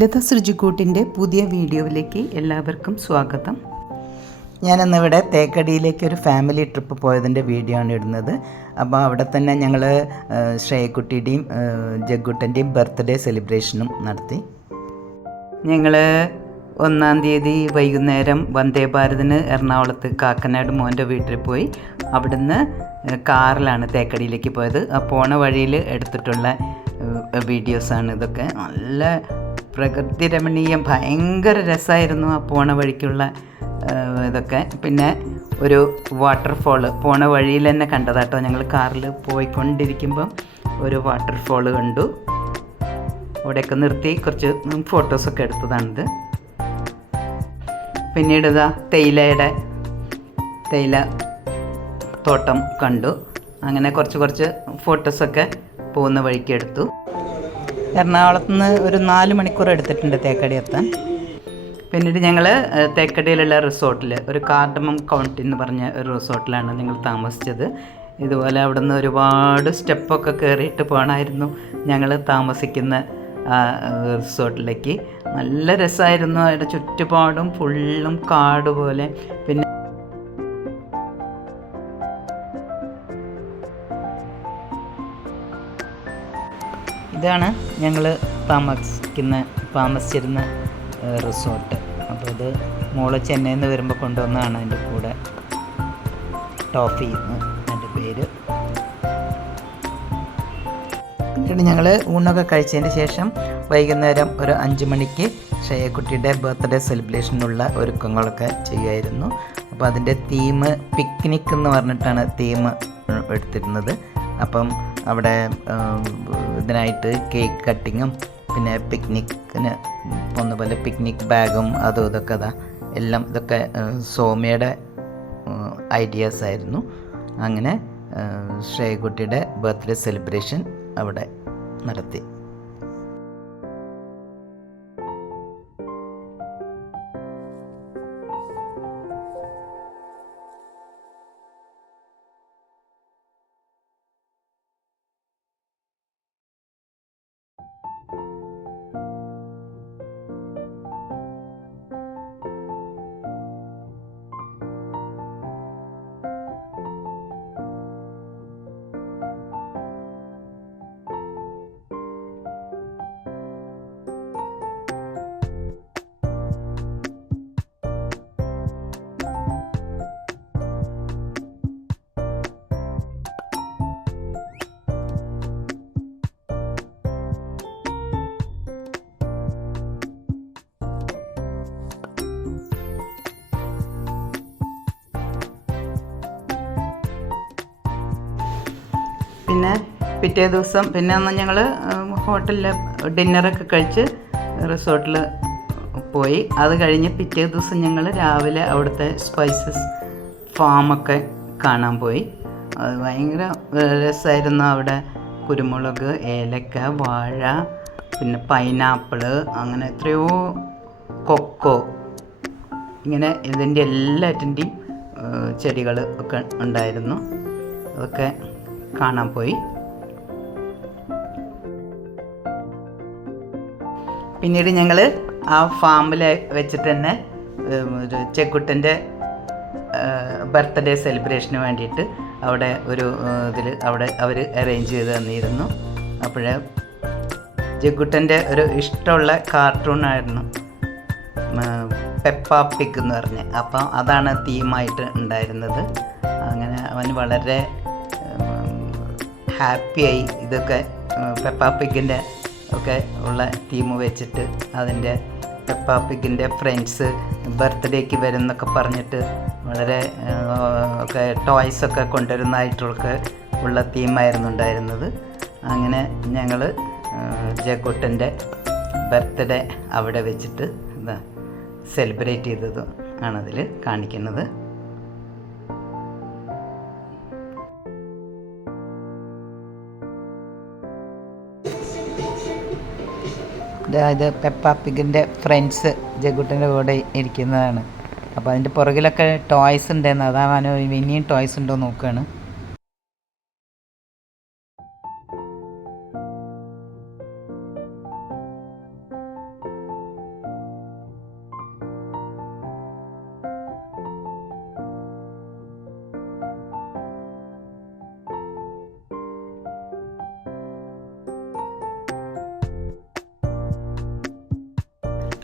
ലത സൃജിക്കൂട്ടിൻ്റെ പുതിയ വീഡിയോയിലേക്ക് എല്ലാവർക്കും സ്വാഗതം. ഞാനിന്നിവിടെ തേക്കടിയിലേക്ക് ഒരു ഫാമിലി ട്രിപ്പ് പോയതിൻ്റെ വീഡിയോ ആണ് ഇടുന്നത്. അപ്പോൾ അവിടെ തന്നെ ഞങ്ങൾ ശ്രേയക്കുട്ടിയുടെയും ജഗ്ഗുട്ടൻ്റെയും ബർത്ത്ഡേ സെലിബ്രേഷനും നടത്തി. ഞങ്ങൾ 1-ാം തീയതി വൈകുന്നേരം വന്ദേ ഭാരതിന് എറണാകുളത്ത് കാക്കനാട് മോൻ്റെ വീട്ടിൽ പോയി അവിടുന്ന് കാറിലാണ് തേക്കടിയിലേക്ക് പോയത്. ആ പോണ വഴിയിൽ എടുത്തിട്ടുള്ള വീഡിയോസാണ് ഇതൊക്കെ. നല്ല പ്രകൃതി രമണീയം, ഭയങ്കര രസമായിരുന്നു ആ പോണ വഴിക്കുള്ള ഇതൊക്കെ. പിന്നെ ഒരു വാട്ടർഫോള് പോണ വഴിയിൽ തന്നെ കണ്ടതാട്ടോ. ഞങ്ങൾ കാറിൽ പോയിക്കൊണ്ടിരിക്കുമ്പം ഒരു വാട്ടർഫോള് കണ്ടു. അവിടെയൊക്കെ നിർത്തി കുറച്ച് ഫോട്ടോസൊക്കെ എടുത്തതാണിത്. പിന്നീട് ഇതാ തേയില തോട്ടം കണ്ടു. അങ്ങനെ കുറച്ച് ഫോട്ടോസൊക്കെ പോകുന്ന വഴിക്ക് എടുത്തു. എറണാകുളത്ത് നിന്ന് ഒരു 4 മണിക്കൂർ എടുത്തിട്ടുണ്ട് തേക്കടി എത്താൻ. പിന്നീട് ഞങ്ങൾ തേക്കടിയിലുള്ള റിസോർട്ടിൽ, ഒരു കാർഡമം കൗണ്ടി എന്ന് പറഞ്ഞ ഒരു റിസോർട്ടിലാണ് ഞങ്ങൾ താമസിച്ചത്. ഇതുപോലെ അവിടെ നിന്ന് ഒരുപാട് സ്റ്റെപ്പൊക്കെ കയറിയിട്ട് പോകണമായിരുന്നു ഞങ്ങൾ താമസിക്കുന്ന റിസോർട്ടിലേക്ക്. നല്ല രസമായിരുന്നു. അതിൻ്റെ ചുറ്റുപാടും ഫുള്ളും കാട് പോലെ. പിന്നെ ഇതാണ് ഞങ്ങൾ താമസിച്ചിരുന്ന റിസോർട്ട്. അപ്പോൾ ഇത് മോള് ചെന്നൈയിൽ നിന്ന് വരുമ്പോൾ കൊണ്ടുവന്നതാണ്. അതിൻ്റെ കൂടെ ടോഫി എന്ന് എൻ്റെ പേര്. പിന്നീട് ഞങ്ങൾ ഊണൊക്കെ കഴിച്ചതിന് ശേഷം വൈകുന്നേരം ഒരു 5 മണിക്ക് ശ്രേയക്കുട്ടിയുടെ ബർത്ത്ഡേ സെലിബ്രേഷനുള്ള ഒരുക്കങ്ങളൊക്കെ ചെയ്യുമായിരുന്നു. അപ്പോൾ അതിൻ്റെ തീം പിക്നിക് എന്ന് പറഞ്ഞിട്ടാണ് തീം എടുത്തിരുന്നത്. അപ്പം അവിടെ ഇതിനായിട്ട് കേക്ക് കട്ടിങ്ങും പിന്നെ പിക്നിക്കിന് പോകുന്ന പോലെ പിക്നിക് ബാഗും അതും ഇതൊക്കെ എല്ലാം ഇതൊക്കെ സോമ്യയുടെ ഐഡിയാസ് ആയിരുന്നു. അങ്ങനെ ശ്രേയക്കുട്ടിയുടെ ബർത്ത്ഡേ സെലിബ്രേഷൻ അവിടെ നടത്തി. പിന്നെ പിറ്റേ ദിവസം പിന്നെ അന്ന് ഞങ്ങൾ ഹോട്ടലിൽ ഡിന്നറൊക്കെ കഴിച്ച് റിസോർട്ടിൽ പോയി. അത് കഴിഞ്ഞ് പിറ്റേ ദിവസം ഞങ്ങൾ രാവിലെ അവിടുത്തെ സ്പൈസസ് ഫാമൊക്കെ കാണാൻ പോയി. അത് ഭയങ്കര രസമായിരുന്നു. അവിടെ കുരുമുളക്, ഏലക്ക, വാഴ, പിന്നെ പൈനാപ്പിള്, അങ്ങനെ എത്രയോ കൊക്കോ, ഇങ്ങനെ ഇതിൻ്റെ എല്ലാറ്റിൻ്റെയും ചെടികൾ ഒക്കെ ഉണ്ടായിരുന്നു. അതൊക്കെ കാണാൻ പോയി. പിന്നീട് ഞങ്ങൾ ആ ഫാമിൽ വെച്ചിട്ട് തന്നെ ഒരു ചെക്കുട്ടൻ്റെ ബർത്ത്ഡേ സെലിബ്രേഷന് വേണ്ടിയിട്ട് അവിടെ ഒരു ഇതിൽ അവിടെ അവർ അറേഞ്ച് ചെയ്ത് തന്നിരുന്നു. അപ്പോൾ ജഗ്ഗുട്ടൻ്റെ ഒരു ഇഷ്ടമുള്ള കാർട്ടൂണായിരുന്നു പെപ്പ പിഗ് എന്ന് പറഞ്ഞ്. അപ്പം അതാണ് തീമായിട്ട് ഉണ്ടായിരുന്നത്. അങ്ങനെ അവന് വളരെ ഹാപ്പിയായി. ഇതൊക്കെ പെപ്പ പിഗിൻ്റെ ഒക്കെ ഉള്ള തീം വെച്ചിട്ട് അതിൻ്റെ പെപ്പ പിഗിൻ്റെ ഫ്രണ്ട്സ് ബർത്ത്ഡേക്ക് വരുന്നൊക്കെ പറഞ്ഞിട്ട് വളരെ ഒക്കെ ടോയ്സൊക്കെ കൊണ്ടുവരുന്നതായിട്ടൊക്കെ ഉള്ള തീമായിരുന്നു ഉണ്ടായിരുന്നത്. അങ്ങനെ ഞങ്ങൾ ജഗ്ഗുട്ടൻ്റെ ബർത്ത്ഡേ അവിടെ വെച്ചിട്ട് സെലിബ്രേറ്റ് ചെയ്തത് ആണതിൽ കാണിക്കുന്നത്. ഇത് പെപ്പ പിഗിൻ്റെ ഫ്രണ്ട്സ് ജഗ്ഗുട്ടൻ്റെ കൂടെ ഇരിക്കുന്നതാണ്. അപ്പോൾ അതിൻ്റെ പുറകിലൊക്കെ ടോയ്സ് ഉണ്ടായിരുന്നു. അതാണ് ഇനിയും ടോയ്സ് ഉണ്ടോ നോക്കുകയാണ്.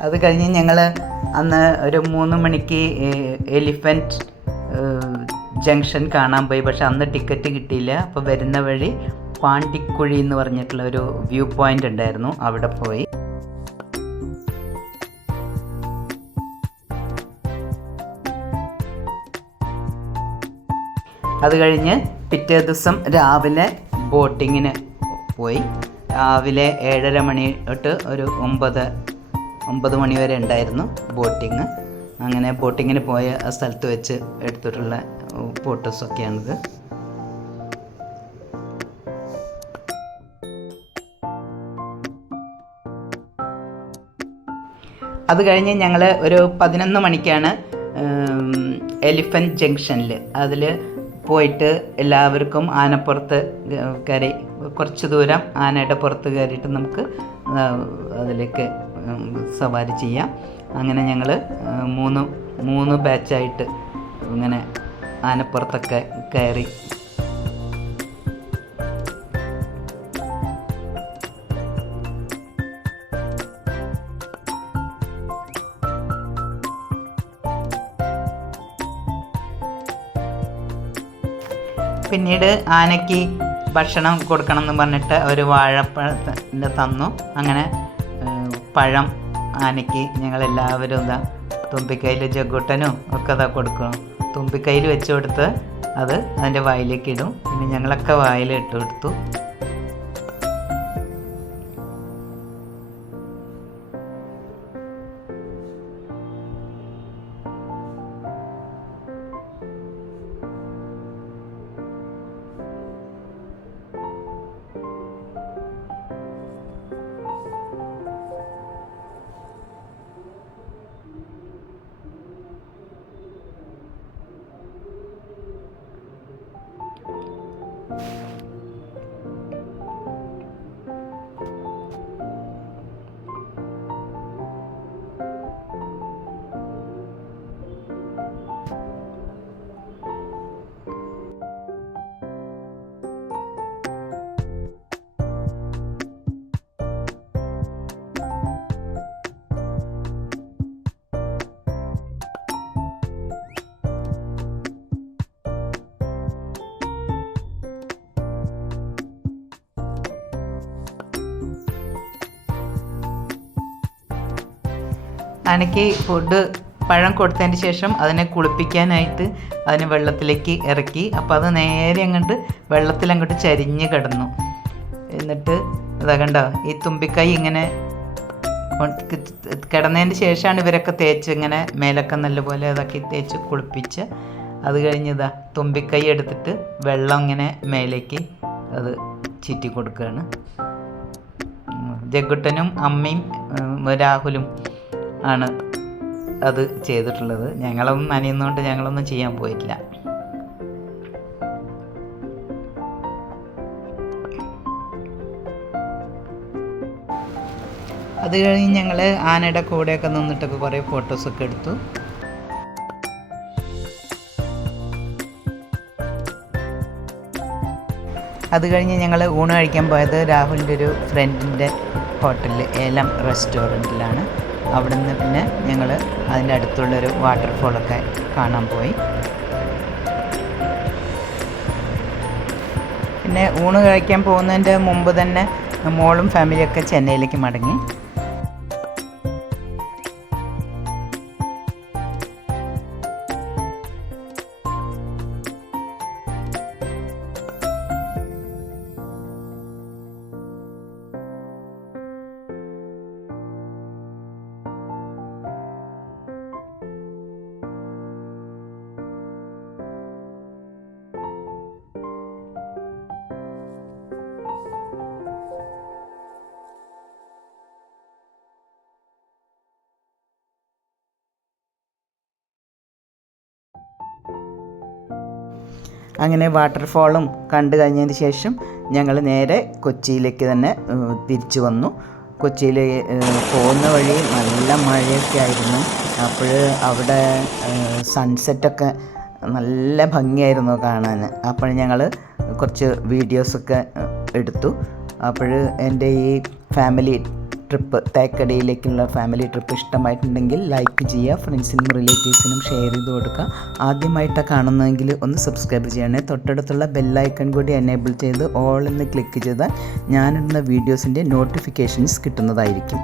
അത് കഴിഞ്ഞ് ഞങ്ങൾ അന്ന് ഒരു 3 മണിക്ക് എലിഫൻറ്റ് ജംഗ്ഷൻ കാണാൻ പോയി. പക്ഷെ അന്ന് ടിക്കറ്റ് കിട്ടിയില്ല. അപ്പോൾ വരുന്ന വഴി പാണ്ടിക്കുഴി എന്ന് പറഞ്ഞിട്ടുള്ള ഒരു വ്യൂ പോയിൻ്റ് ഉണ്ടായിരുന്നു, അവിടെ പോയി. അത് കഴിഞ്ഞ് പിറ്റേ ദിവസം രാവിലെ ബോട്ടിങ്ങിന് പോയി. രാവിലെ 7:30 മണി തൊട്ട് ഒരു 9 മണി വരെ ഉണ്ടായിരുന്നു ബോട്ടിങ്. അങ്ങനെ ബോട്ടിങ്ങിന് പോയ ആ സ്ഥലത്ത് വെച്ച് എടുത്തിട്ടുള്ള ഫോട്ടോസൊക്കെയാണിത്. അത് കഴിഞ്ഞ് ഞങ്ങൾ ഒരു 11 മണിക്കാണ് എലിഫൻറ്റ് ജംഗ്ഷനിൽ അതിൽ പോയിട്ട് എല്ലാവർക്കും ആനപ്പുറത്ത് കയറി കുറച്ച് ദൂരം ആനയുടെ പുറത്ത് കയറിയിട്ട് നമുക്ക് അതിലേക്ക് സവാരി ചെയ്യാം. അങ്ങനെ ഞങ്ങൾ മൂന്ന് ബാച്ചായിട്ട് ഇങ്ങനെ ആനപ്പുറത്തൊക്കെ കയറി. പിന്നീട് ആനയ്ക്ക് ഭക്ഷണം കൊടുക്കണം എന്ന് പറഞ്ഞിട്ട് ഒരു വാഴപ്പഴത്തിൻ്റെ തന്നു. അങ്ങനെ പഴം ആനയ്ക്ക് ഞങ്ങളെല്ലാവരും തുമ്പിക്കൈയിൽ ജഗ്ഗൂട്ടനും ഒക്കെ കൊടുക്കണം. തുമ്പിക്കൈയിൽ വെച്ച് കൊടുത്ത് അത് അതിൻ്റെ വായിലേക്ക് ഇടും. പിന്നെ ഞങ്ങളൊക്കെ വായിൽ ഇട്ട് കൊടുത്തു. ആനയ്ക്ക് പഴം കൊടുത്തതിന് ശേഷം അതിനെ കുളിപ്പിക്കാനായിട്ട് അതിനെ വെള്ളത്തിലേക്ക് ഇറക്കി. അപ്പോൾ അത് നേരെ അങ്ങോട്ട് വെള്ളത്തിലങ്ങോട്ട് ചരിഞ്ഞ് കിടന്നു. എന്നിട്ട് അതാ കണ്ടോ, ഈ തുമ്പിക്കൈ ഇങ്ങനെ കിടന്നതിന് ശേഷമാണ് ഇവരൊക്കെ തേച്ച് ഇങ്ങനെ മേലൊക്കെ നല്ലപോലെ അതൊക്കെ തേച്ച് കുളിപ്പിച്ച്. അത് കഴിഞ്ഞതാ തുമ്പിക്കൈ എടുത്തിട്ട് വെള്ളം ഇങ്ങനെ മേലേക്ക് അത് ചീറ്റി കൊടുക്കുകയാണ്. ജഗ്ഗുട്ടനും അമ്മയും രാഹുലും ആണ് അത് ചെയ്തിട്ടുള്ളത്. ഞങ്ങളൊന്നും നനയുന്നതുകൊണ്ട് ഞങ്ങളൊന്നും ചെയ്യാൻ പോയിട്ടില്ല. അത് കഴിഞ്ഞ് ഞങ്ങൾ ആനയുടെ കൂടെയൊക്കെ നിന്നിട്ടൊക്കെ കുറേ ഫോട്ടോസൊക്കെ എടുത്തു. അത് കഴിഞ്ഞ് ഞങ്ങൾ ഊണ് കഴിക്കാൻ പോയത് രാഹുലിൻ്റെ ഒരു ഫ്രണ്ടിൻ്റെ ഹോട്ടലിൽ, ഏലം റെസ്റ്റോറൻറ്റിലാണ്. അവിടെ നിന്ന് പിന്നെ ഞങ്ങൾ അതിൻ്റെ അടുത്തുള്ളൊരു വാട്ടർഫോളൊക്കെ കാണാൻ പോയി. പിന്നെ ഊണ് കഴിക്കാൻ പോകുന്നതിൻ്റെ മുമ്പ് തന്നെ മോളും ഫാമിലിയൊക്കെ ചെന്നൈയിലേക്ക് മടങ്ങി. അങ്ങനെ വാട്ടർഫോളും കണ്ടു കഴിഞ്ഞതിന് ശേഷം ഞങ്ങൾ നേരെ കൊച്ചിയിലേക്ക് തന്നെ തിരിച്ചു വന്നു. കൊച്ചിയിൽ പോകുന്ന വഴി നല്ല മഴയൊക്കെ ആയിരുന്നു. അപ്പോൾ അവിടെ സൺസെറ്റൊക്കെ നല്ല ഭംഗിയായിരുന്നു കാണാൻ. അപ്പോൾ ഞങ്ങൾ കുറച്ച് വീഡിയോസൊക്കെ എടുത്തു. അപ്പോൾ എൻ്റെ ഈ ഫാമിലി ട്രിപ്പ് തേക്കടിയിലേക്കുള്ള ഫാമിലി ട്രിപ്പ് ഇഷ്ടമായിട്ടുണ്ടെങ്കിൽ ലൈക്ക് ചെയ്യുക, ഫ്രണ്ട്സിനും റിലേറ്റീവ്സിനും ഷെയർ ചെയ്ത് കൊടുക്കുക. ആദ്യമായിട്ടാണ് കാണുന്നതെങ്കിൽ ഒന്ന് സബ്സ്ക്രൈബ് ചെയ്യണേ. തൊട്ടടുത്തുള്ള ബെല്ലൈക്കൺ കൂടി എനേബിൾ ചെയ്ത് ഓൾ എന്ന് ക്ലിക്ക് ചെയ്താൽ ഞാനിടുന്ന വീഡിയോസിൻ്റെ നോട്ടിഫിക്കേഷൻസ് കിട്ടുന്നതായിരിക്കും.